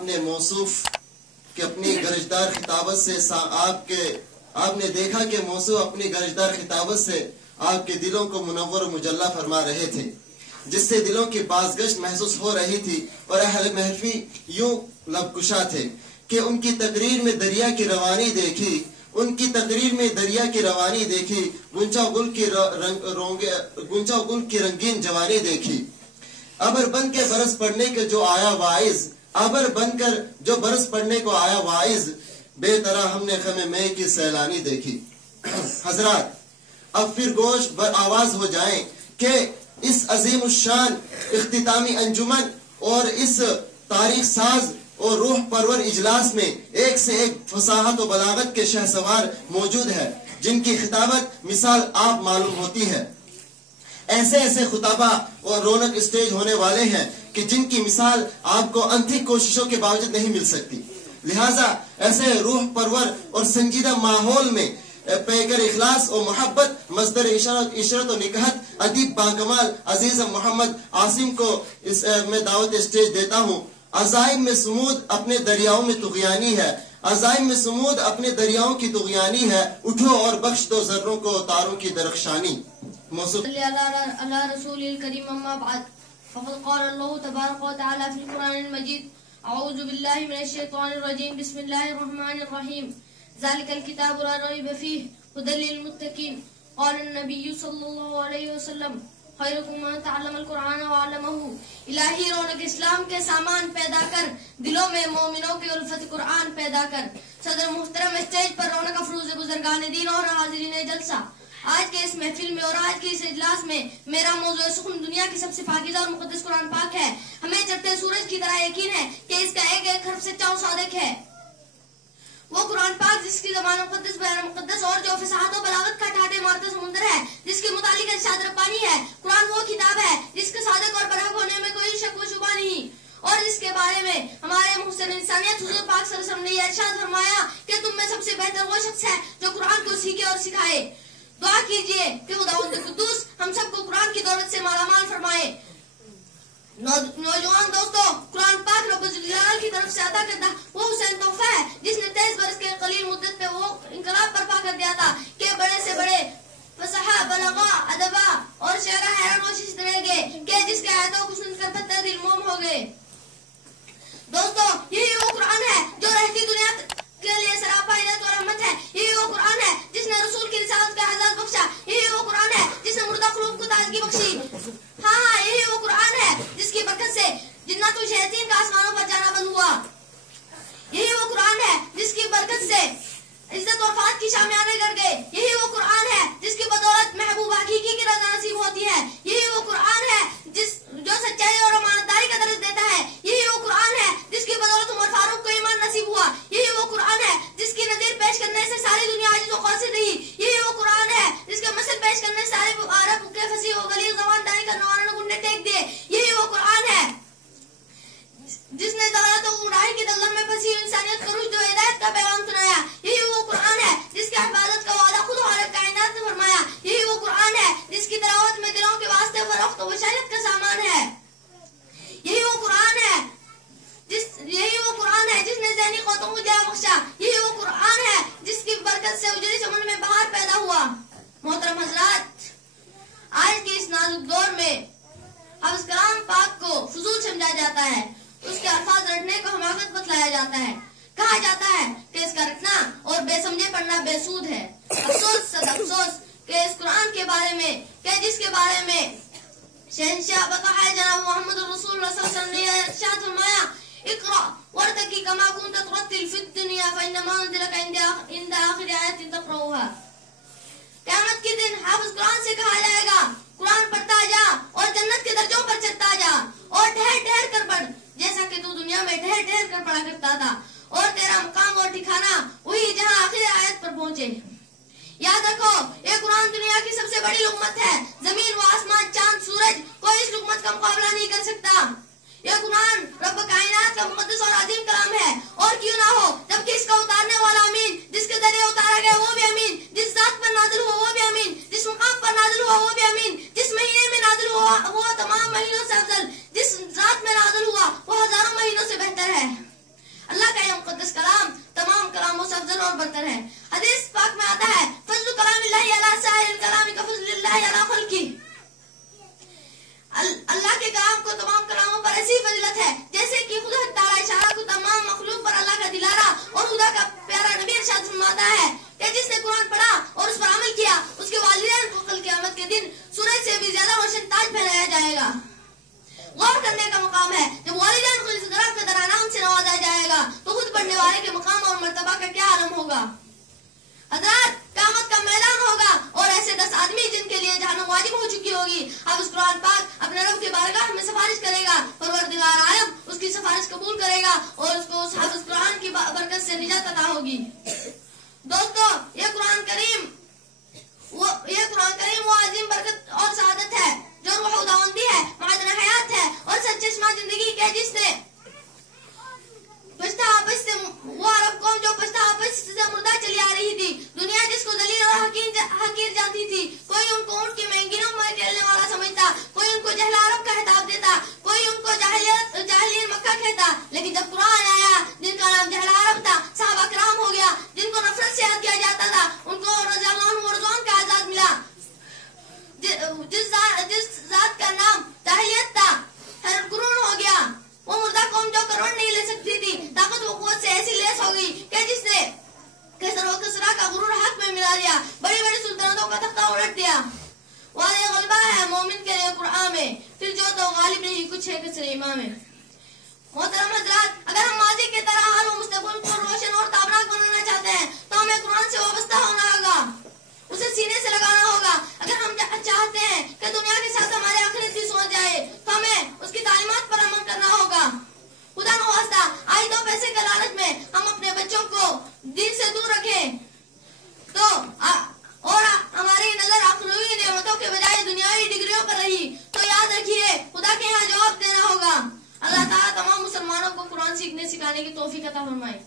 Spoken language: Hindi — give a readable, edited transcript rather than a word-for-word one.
आपने मौसूफ कि अपनी गरजदार खिताबत से आपने देखा कि मौसूफ अपनी गरजदार खिताबत से आपके दिलों को मुनव्वर मुजल्ला फरमा रहे थे, जिससे दिलों की बाज़गश्त महसूस हो रही थी और अहले महफी यूं लबकुशा थे कि उनकी तकरीर में दरिया की रवानी देखी, गुंचा गुल की रंगीन जवानी देखी। अबर बन के बरस पड़ने के जो आया वाइज, अबर बनकर जो बरस पड़ने को आया वाइज, बेतरह हमने खमे में की सैलानी देखी। हजरात, अब फिर गोश बर आवाज हो जाएं कि इस अजीम शान इख्तितामी अंजुमन और इस तारीख साज और रूह परवर इजलास में एक से एक फसाहत और बलागत के शहसवार मौजूद है, जिनकी खिताबत मिसाल आप मालूम होती है। ऐसे ऐसे खुताबा और रौनक स्टेज होने वाले हैं कि जिनकी मिसाल आपको अंतिक कोशिशों के बावजूद नहीं मिल सकती। लिहाजा ऐसे रूह परवर और संजीदा माहौल में पैकर इखलास और मोहब्बत मजदर इशरत और निकहत अदीब बाकमाल अजीज मोहम्मद आसिम को इस में दावत स्टेज देता हूँ। अजाइम में सुमूद अपने दरियाओं में तुग़यानी है, अजाइम में सुमूद अपने दरियाओं की तुग़यानी है, उठो और बख्श दो जर्रों को तारों की दरख्शानी। ज़ालिकल किताबु ला रैब फ़ीह हुदल लिल मुत्तक़ीन क़ाल नबी सल्लल्लाहु अलैहि वसल्लम खैरुकुम मन तअल्लमल कुरान व अल्लमहु। इलाही रौनक इस्लाम के सामान पैदा कर, दिलों में मोमिनों की उल्फत कुरान पैदा कर। सदर मुहतरम स्टेज पर रौनक अफरूज बुजुर्गान दीन और हाज़िरीन जलसा, आज के इस महफिल में और आज के इस इजलास में मेरा मौज़ू सुख़न दुनिया की सबसे पाकीज़ा और मुक़द्दस कुरान पाक है। हमें चढ़ते सूरज की तरह यकीन है कि इसका एक एक हर्फ सच्चा और सादिक है। वो कुरान पाक जिसकी ज़बान मुक़द्दस बयान मुक़द्दस और जो फसाहत और बलागत का ठाटे मारता समुंदर है, जिसके मुतालिक इरशाद रब्बानी है। कुरान वो किताब है जिसके सादिक और बरहक होने में कोई शक व शुबा नहीं, और जिसके बारे में हमारे मुहसिन इंसानियत हुज़ूर पाक सल्लल्लाहु अलैहि वसल्लम ने इरशाद फरमाया कि तुम में सबसे बेहतर वो शख्स है जो कुरान को सीखे और सिखाए। दुआ कीजिए कि खुदावंद कुद्दूस हम सबको कुरान की दौलत से मालामाल फरमाए। नौजवान दोस्तों, कुरान पाक रब्बुल जलाल की तरफ से अता करदा वो हुसैन तोहफा है जिसने 23 बरस के कलील मुद्दत पे वो इंकलाब बर्पा कर दिया था कि बड़े से बड़े फसहा बलगा अदबा और शेरा हैरान होशिश रह गए कि जिसके आयतों को सुनकर पत्थर दिल मोम हो गए। दोस्तों, यही वो कुरान है जो रहती दुनिया के लिए सरापा हिदायत और रहमत है। यही वो कुरान है जिसने रसूल की रिसालत का एजाज़ बख्शा। यही वो कुरान है जिसने मुर्दा क़ुलूब को ताज़गी बख्शी। हाँ, यही वो कुरान है जिसकी बरकत से जिन्नात और शैतान का आसमानों पर जाना बंद हुआ। यही वो कुरान है जिसकी बरकत से इज्जत और फात की शामियाने कर गए। यही वो कुरान है जिसकी बदौलत महबूब हकीकी की रज़ा नसीब होती है। यही वो कुरान है जो सच्चाई और ईमानदारी का दर्ज देता है। यही वो कुरान है जिसकी बदौलत उमर फारूक को ईमान नसीब हुआ। यही वो कुरान है जिसकी नज़ीर पेश करने से सारी दुनिया आजिज़ और क़ासिर रही। यही वो कुरान है जिसके मसल पेश करने से सारे अरब के फसीह और गलीज़ ज़बान दानी करने वालों ने घुटने टेक दिए। यही वो कुरान है जिसने ज़लालत और गुमराही की दलदल में फंसी इंसानियत को रुश्द और हिदायत का पैगाम सुनाया। यही वो कुरान है जिसकी हिफाजत का वादा खुद खालिक़ कायनात ने फरमाया। यही वो कुरान है जिसकी तिलावत में दिलों के वास्ते फरोख्त और बशारत का सामान है। यही वो कुरान है जिसने ज़हनी क़वतों को जया बख्शा। यही वो कुरान है जिसकी बरकत से उजड़ी चमन में बहार पैदा हुआ। मोहतरम हज़रात, आज के इस नाजुक दौर में अब इस कलाम पाक को फजूल समझा जाता है, उसके अल्फाज रटने को हमाकत बतलाया जाता है। कहा जाता है कि इसका रटना और बेसमझे पढ़ना बेसूद है। अफसोस सद अफसोस कि इस कुरान के बारे में जिसके बारे में शहंशाह बक़ा जनाब मोहम्मद रसूलुल्लाह सल्लल्लाहु अलैहि वसल्लम ने इरशाद फरमाया, इक़रा वरतकी कमा कुंत तुरतिल फिद दुनिया फइन्नमा उनज़िलका इंद आखिर आयतिन तक़रऊहा। क़यामत के दिन हाफ़िज़ कुरान से कहा जाएगा, कुरान पढ़ता जा और जन्नत के दर्जों पर चढ़ता जा और ठहर ठहर कर पढ़, जैसा कि तू दुनिया में ठहर ठहर कर पढ़ा करता था, और तेरा मुकाम और ठिकाना वही जहाँ आखिर आयत पर पहुंचे। याद रखो, ये कुरान दुनिया की सबसे बड़ी लुक़मत है। जमीन व आसमान, चांद, सूरज, कोई इस लुक़मत का मुकाबला नहीं कर सकता। यह कुरान रब्ब कायनात का मुक़द्दस और अज़ीम कलाम है, और क्यों ना हो, जबकि इसका उतारने वाला अमीन, जिसके जरिए उतारा गया वो भी अमीन, जिस जात पर नाज़िल हुआ वो भी अमीन, जिस मुकाम पर नाज़िल हुआ वो भी अमीन, जिस महीने में नाज़िल हुआ वो तमाम महीनों से अफजल, जिस रात में नाज़िल हुआ वो हजारों महीनों से बेहतर है। होगा। हज़रात, क़यामत का मैदान होगा और ऐसे 10 आदमी जिनके लिए जहन्नम वाजिब हो चुकी होगी। अब उस कुरान पाक अपने रब की बारगाह में सिफारिश करेगा, परवरदिगार आलम उसकी सिफारिश कबूल करेगा और उसको उस हाफिज कुरान की बरकत से निजात अता होगी। दोस्तों, ये कुरान करीम वो अजीम बरकत और सआदत है जो रूह खुदावंदी है, मादन हयात है और सच्चेशमा जिंदगी के, जिसने पश्ता-आपस से वो अरब कौम जो पश्ता-आपस से मुर्दा चली आ रही थी, दुनिया जिसको जलील और हकीर जानती थी, कोई उनको ऊंट की महंगियों में खेलने वाला समझता, कोई उनको जहल अरब का खिताब देता, कोई उनको जाहिलियत मक्का कहता। लेकिन जब कुरान आया, जिनका नाम जहल अरब था, सहाबा किराम हो गया, जिनको नफरत से याद किया जाता था, उनको रज़ियल्लाहु अन्हु वर्ज़वान का आजाद मिला। जिस जात का नाम जाहिलियत था, हर कुरून हो गया। वो मुर्दा कौम जो करोड़ नहीं ले सकती थी, ताकत व कुव्वत से ऐसी लेस हो गई कि जिसने कैसर व किस्रा का गुरूर हक में मिला दिया, बड़ी बड़ी सुल्तानतों का तख्ता उलट दिया। वाले गलबा है मोमिन के लिए कुरान में, फिर जो तो गालिब नहीं कुछ है किसरे इमाम में। मोहतरम हज़रात, अगर हम माजी की तरह हाल व मुस्तक़बिल को रोशन और ताबनाक बनाना चाहते हैं तो हमें कुरान से वाबस्ता होना होगा, उसे सीने से लगाना होगा। अगर हम चाहते हैं कि दुनिया के साथ हमारे आखिरत भी सोच जाए तो हमें उसकी तालीमात पर अमल करना होगा। खुदा न वास्ता आज 2 पैसे के लालच में हम अपने बच्चों को दीन से दूर रखें तो और हमारी नजर आखिरी नेमतों के बजाय दुनियावी डिग्रियों पर रही तो याद रखिए, खुदा के यहाँ जवाब देना होगा। अल्लाह ताला तमाम मुसलमानों को कुरान सीखने सिखाने की तौफीक अता फरमाए।